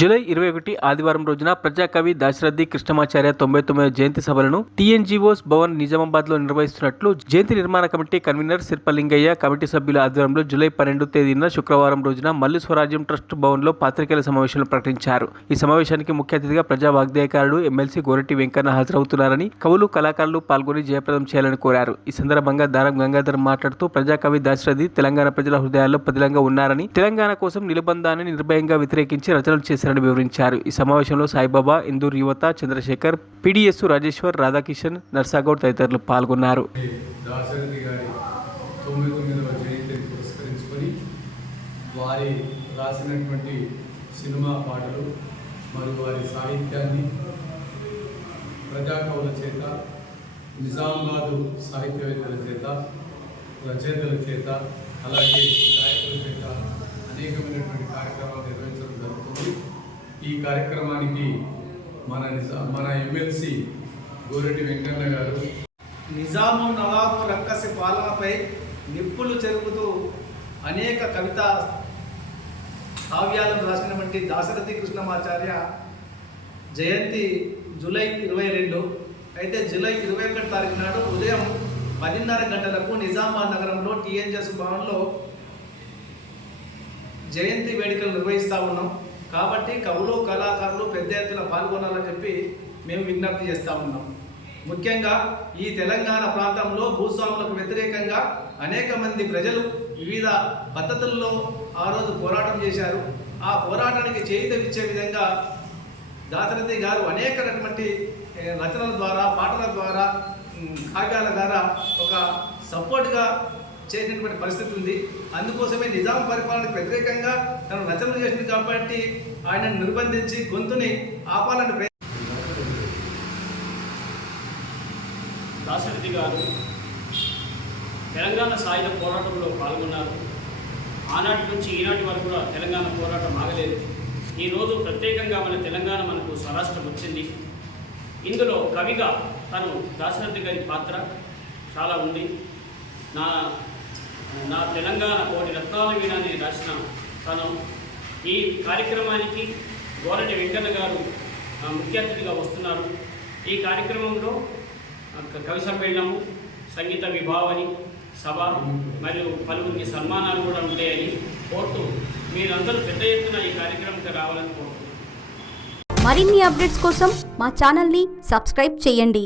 July 21 ఆదివారం రోజున ప్రజాకవి దాశరథి కృష్ణమాచార్య 99వ జయంతి సభలను టీఎన్జీఓస్ భవన్ నిజామాబాద్ లో నిర్వహిస్తున్నట్లు జయంతి నిర్మాణ కమిటీ కన్వీనర్ సిర్పలింగయ్య కమిటీ సభ్యుల ఆధ్వర్యంలో జూలై 12 తేదీన శుక్రవారం రోజున మల్లు స్వరాజ్యం ట్రస్ట్ భవన్ లో పాత్రికేయుల సమావేశంలో ప్రకటించారు. ఈ సమావేశానికి ముఖ్య అతిథిగా ప్రజా వాగ్దేయకారుడు ఎమ్మెల్సీ గోరటి వెంకన్న హాజరవుతున్నారని, కవులు కళాకారులు పాల్గొని జయప్రదం చేయాలని కోరారు. ఈ సందర్భంగా దారం గంగాధర్ మాట్లాడుతూ ప్రజాకవి దాశరథి తెలంగాణ ప్రజల హృదయాల్లో పదిలంగా ఉన్నారని, తెలంగాణ కోసం నిలబంధాన్ని నిర్భయంగా వ్యతిరేకించి రచనలు చేశారని వివరించారు. ఈ సమావేశంలో సాయిబాబా, ఇందూర్ యువత, చంద్రశేఖర్, పిడిఎస్ రాజేశ్వర్, రాధాకిషన్, నర్సాగౌడ్ తదితరులు పాల్గొన్నారు. దాశరథి గారి 99వ జయంతిని పురస్కరించుకొని వారి రాసినటువంటి సినిమా పాటలు మరియు వారి సాహిత్యాన్ని ప్రజాకవుల చేత, నిజామాబాదు సాహిత్యవేత్తల చేత, రచయితల చేత, అలాగే గాయకుల చేత అనేకమైనటువంటి కార్యక్రమాలు నిర్వహించడం జరుగుతుంది. ఈ కార్యక్రమానికి మన ఎమ్మెల్సీ గోరటి వెంకన్న గారు నిజాము నవాబు రక్కసి పాలనపై నిప్పులు చెరుపుతూ అనేక కవితా కావ్యాలను రాసినటువంటి దాశరథి కృష్ణమాచార్య జయంతి జూలై 22. అయితే జూలై 21 తారీఖు నాడు ఉదయం 10:30 గంటలకు నిజామాబాద్ నగరంలో టీఎన్జీఓస్ భవన్లో జయంతి వేడుకలు నిర్వహిస్తూ ఉన్నాం. కాబట్టి కవులు కళాకారులు పెద్ద ఎత్తున పాల్గొనాలని చెప్పి మేము విజ్ఞప్తి చేస్తూ ఉన్నాం. ముఖ్యంగా ఈ తెలంగాణ ప్రాంతంలో భూస్వాములకు వ్యతిరేకంగా అనేక మంది ప్రజలు వివిధ పద్ధతుల్లో ఆ రోజు పోరాటం చేశారు. ఆ పోరాటానికి చేయూతనిచ్చే విధంగా దాశరథి గారు అనేక రకమైన రచనల ద్వారా, పాటల ద్వారా, కావ్యాల ద్వారా ఒక సపోర్ట్గా చేసినటువంటి పరిస్థితి ఉంది. అందుకోసమే నిజాం పరిపాలనకు వ్యతిరేకంగా తను రచనలు చేసింది కాబట్టి ఆయనను నిర్బంధించి గొంతుని ఆపాలని దాశరథి గారు తెలంగాణ సాయుధ పోరాటంలో పాల్గొన్నారు. ఆనాటి నుంచి ఈనాటి వరకు కూడా తెలంగాణ పోరాటం ఆగలేదు. ఈరోజు ప్రత్యేకంగా మన తెలంగాణ మనకు స్వరాష్ట్రం వచ్చింది. ఇందులో కవిగా తను దాశరథి గారి పాత్ర చాలా ఉంది. నా తెలంగాణ కోటి రత్నాల వీణ అని రాసిన తను ఈ కార్యక్రమానికి గోరటి వెంకన్న గారు ముఖ్య అతిథిగా వస్తున్నారు. ఈ కార్యక్రమంలో కవి సమ్మేళనము, సంగీత విభావని సభ మరియు పలువురికి సన్మానాలు కూడా ఉంటాయని కోరుతూ మీరందరూ పెద్ద ఎత్తున ఈ కార్యక్రమంకి రావాలని కోరుతున్నాను. మరిన్ని అప్డేట్స్ కోసం మా ఛానల్ని సబ్స్క్రైబ్ చేయండి.